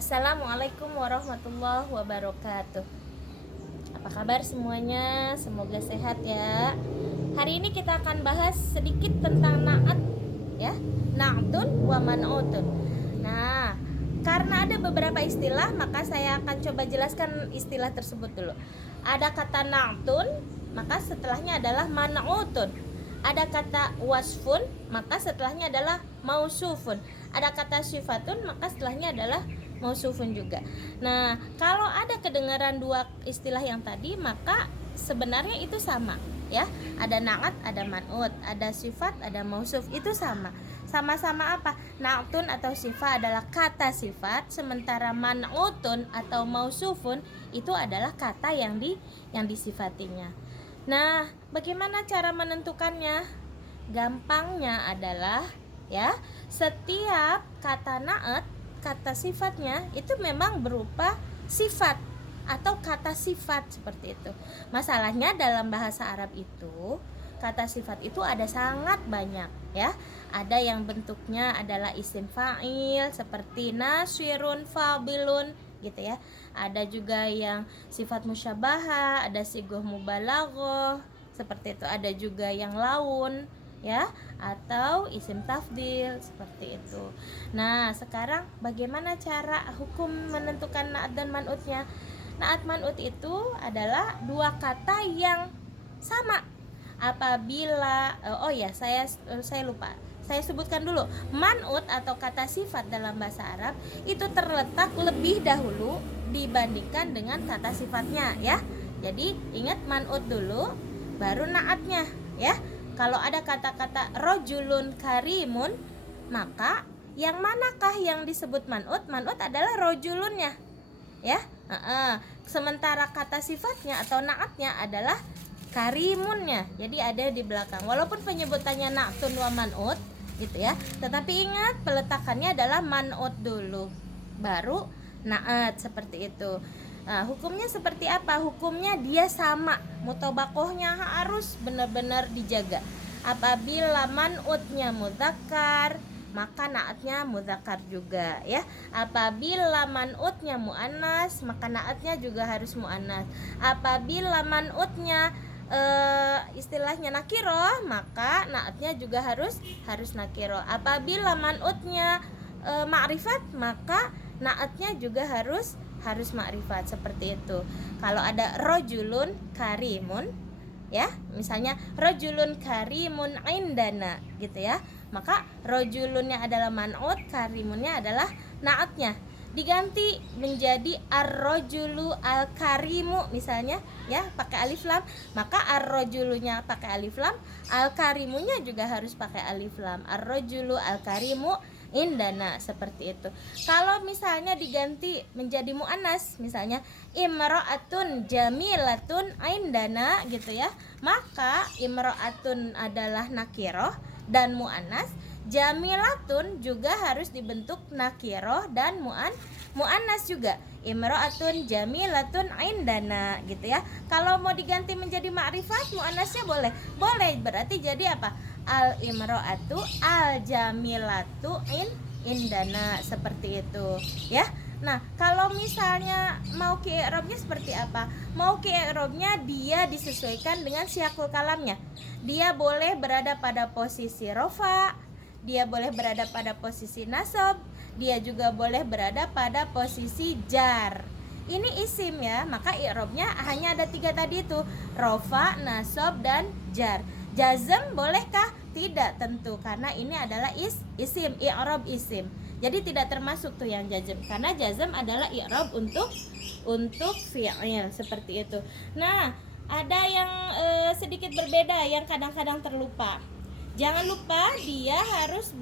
Assalamualaikum warahmatullahi wabarakatuh. Apa kabar semuanya? Semoga sehat ya. Hari ini kita akan bahas sedikit tentang na'at ya. Na'tun wa man'utun. Nah, karena ada beberapa istilah, maka saya akan coba jelaskan istilah tersebut dulu. Ada kata na'tun, maka setelahnya adalah man'utun. Ada kata wasfun, maka setelahnya adalah mausufun. Ada kata sifatun, maka setelahnya adalah mausufun juga. Nah, kalau ada kedengaran dua istilah yang tadi, maka sebenarnya itu sama ya. Ada na'at, ada man'ut, ada sifat, ada mausuf, itu sama. Sama-sama apa? Na'tun atau sifat adalah kata sifat, sementara man'utun atau mausufun itu adalah kata yang disifatinya. Nah, bagaimana cara menentukannya? Gampangnya adalah ya, setiap kata na'at, kata sifatnya itu memang berupa sifat atau kata sifat seperti itu. Masalahnya dalam bahasa Arab itu kata sifat itu ada sangat banyak ya. Ada yang bentuknya adalah isim fa'il seperti nasirun, fabilun gitu ya. Ada juga yang sifat musyabahah, ada sigoh mubalaghah seperti itu. Ada juga yang laun ya, atau isim tafdil seperti itu. Nah, sekarang bagaimana cara hukum menentukan na'at dan man'utnya? Na'at man'ut itu adalah dua kata yang sama. Apabila saya lupa. Saya sebutkan dulu. Man'ut atau kata sifat dalam bahasa Arab itu terletak lebih dahulu dibandingkan dengan kata sifatnya ya. Jadi ingat man'ut dulu baru na'atnya ya. Kalau ada kata-kata rojulun karimun, maka yang manakah yang disebut man'ut? Man'ut adalah rojulunnya ya. Sementara kata sifatnya atau na'atnya adalah karimunnya. Jadi ada di belakang. Walaupun penyebutannya na'tun wa man'ut gitu ya, tetapi ingat peletakannya adalah man'ut dulu baru na'at seperti itu. Nah, hukumnya seperti apa? Hukumnya dia sama, mutobakohnya harus benar-benar dijaga. Apabila man'utnya mudzakkar, maka na'atnya mudzakkar juga ya. Apabila man'utnya muannas, maka na'atnya juga harus muannas. Apabila man'utnya istilahnya nakiroh, maka naatnya juga harus nakiroh. Apabila man'utnya ma'rifat, maka naatnya juga harus ma'rifat seperti itu. Kalau ada rojulun karimun ya, misalnya rojulun karimun indana gitu ya, maka rojulunnya adalah man'ut, karimunnya adalah naatnya. Diganti menjadi ar-rojulu al-karimu misalnya ya, pakai alif lam, maka ar-rojulunya pakai alif lam, al-karimunya juga harus pakai alif lam. Ar-rojulu al-karimu indana seperti itu. Kalau misalnya diganti menjadi muannas, misalnya imra'atun jamilatun indana gitu ya, maka imra'atun adalah nakiroh dan muannas. Jamilatun juga harus dibentuk nakiroh dan muannas juga. Imra'atun jamilatun indana gitu ya. Kalau mau diganti menjadi ma'rifat, muannasnya boleh. Boleh, berarti jadi apa? Al imra'atu al jamilatu indana seperti itu ya. Nah, kalau misalnya mau ke i'rabnya seperti apa? Mau ke i'rabnya dia disesuaikan dengan siyakul kalamnya. Dia boleh berada pada posisi rofa, dia boleh berada pada posisi nasab, dia juga boleh berada pada posisi jar. Ini isim ya, maka i'rabnya hanya ada 3 tadi itu, rofa, nasab, dan jar. Jazm bolehkah? Tidak tentu, karena ini adalah isim, i'rab isim. Jadi tidak termasuk tuh yang jazm, karena jazm adalah i'rab untuk fi'il seperti itu. Nah, ada yang sedikit berbeda yang kadang-kadang terlupa. Jangan lupa dia harus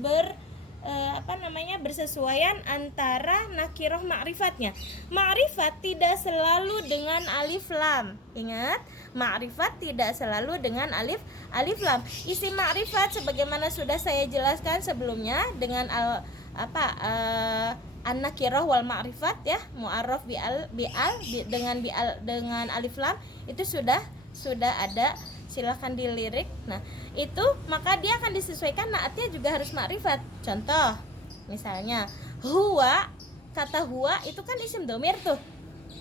bersesuaian antara nakiroh ma'rifatnya. Ma'rifat tidak selalu dengan alif lam. Ingat, ma'rifat tidak selalu dengan alif lam. Isim ma'rifat sebagaimana sudah saya jelaskan sebelumnya dengan an-nakiroh wal ma'rifat ya, mu'arraf dengan alif lam itu sudah ada, silahkan dilirik. Nah, itu maka dia akan disesuaikan naatnya juga harus ma'rifat. Contoh, misalnya huwa kata huwa itu kan isim domir tuh.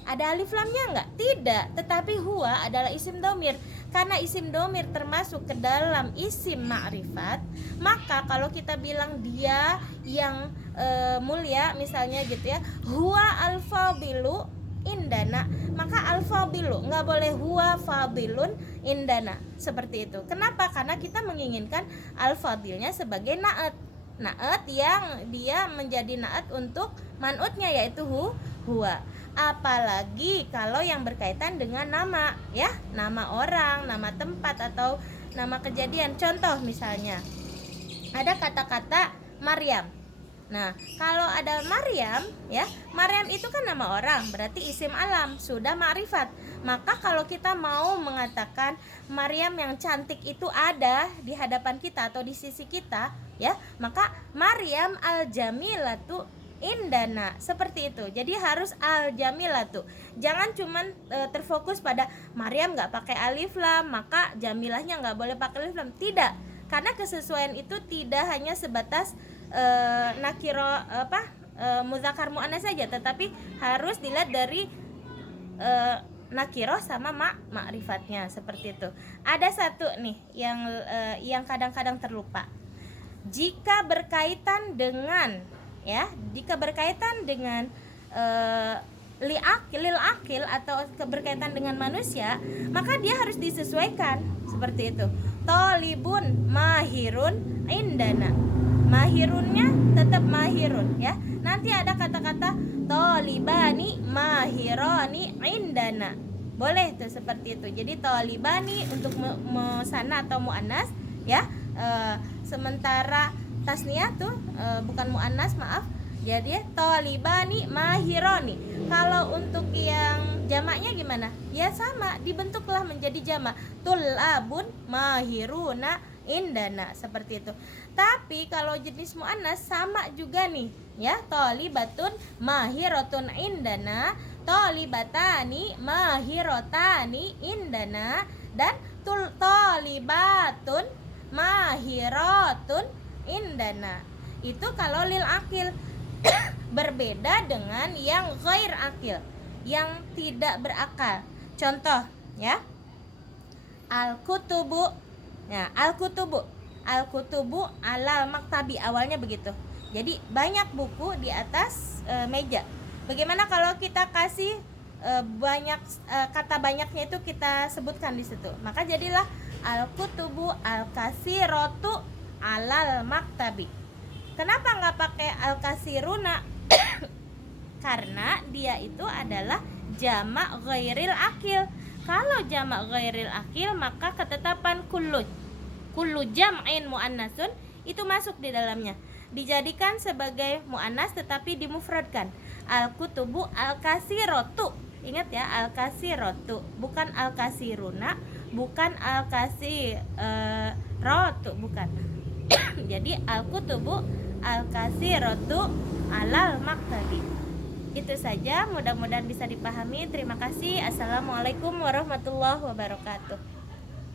Ada alif lamnya enggak? Tidak, tetapi huwa adalah isim domir. Karena isim domir termasuk ke dalam isim ma'rifat, maka kalau kita bilang dia yang mulia misalnya gitu ya, huwa al-fadilu indana, maka al-fadilu, nggak boleh huwa fadilun indana, seperti itu. Kenapa? Karena kita menginginkan al-fadilnya sebagai na'at yang dia menjadi na'at untuk man'utnya, yaitu huwa. Apalagi kalau yang berkaitan dengan nama, ya, nama orang, nama tempat, atau nama kejadian. Contoh misalnya ada kata-kata Maryam. Nah, kalau ada Maryam, ya, Maryam itu kan nama orang, berarti isim alam, sudah ma'rifat. Maka kalau kita mau mengatakan Maryam yang cantik itu ada di hadapan kita atau di sisi kita, ya, maka Maryam al-jamilatu indana, seperti itu. Jadi harus al-jamilatu. Jangan cuman terfokus pada Maryam nggak pakai alif lam, maka jamilahnya nggak boleh pakai alif lam. Tidak, karena kesesuaian itu tidak hanya sebatas nakiro muzakkar muannas saja, tetapi harus dilihat dari nakiro sama ma'rifatnya, seperti itu. Ada satu nih yang kadang-kadang terlupa. Jika berkaitan dengan lil akil atau berkaitan dengan manusia, maka dia harus disesuaikan, seperti itu. Tolibun mahirun indana, mahirunnya tetap mahirun, ya. Nanti ada kata-kata tolibani mahironi indana, boleh tuh seperti itu. Jadi tolibani untuk musanna atau muannas, ya. Sementara tasniyah tuh bukan muannas, maaf. Jadi tolibani mahironi. Kalau untuk yang jamaknya gimana? Ya sama, dibentuklah menjadi jamak. Tulabun mahiruna indana, seperti itu. Tapi kalau jenis muannas sama juga nih, ya. Tolibatun mahirotun indana, tolibatani mahirotani indana, dan tolibatun mahirotun indana. Itu kalau lil akil. Berbeda dengan yang ghair akil, yang tidak berakal. Contoh, ya, al-kutubu. Nah, al-kutubu alal maktabi, awalnya begitu. Jadi banyak buku di atas meja. Bagaimana kalau kita kasih banyak kata banyaknya itu kita sebutkan di situ? Maka jadilah al-kutubu al-kasiratu alal maktabi. Kenapa nggak pakai al-kasiruna? Karena dia itu adalah jamak ghairil akil. Kalau jamak ghairil akil, maka ketetapan kullu jam'in muannasun itu masuk di dalamnya, dijadikan sebagai muannas tetapi dimufradkan. Al-kutubu al-kasiratu. Ingat ya, al-kasiratu, bukan al-kasiruna, bukan al-kasiratu, bukan. Jadi al-kutubu al-kasiratu alal maktabi. Itu saja, mudah-mudahan bisa dipahami. Terima kasih. Assalamualaikum warahmatullahi wabarakatuh.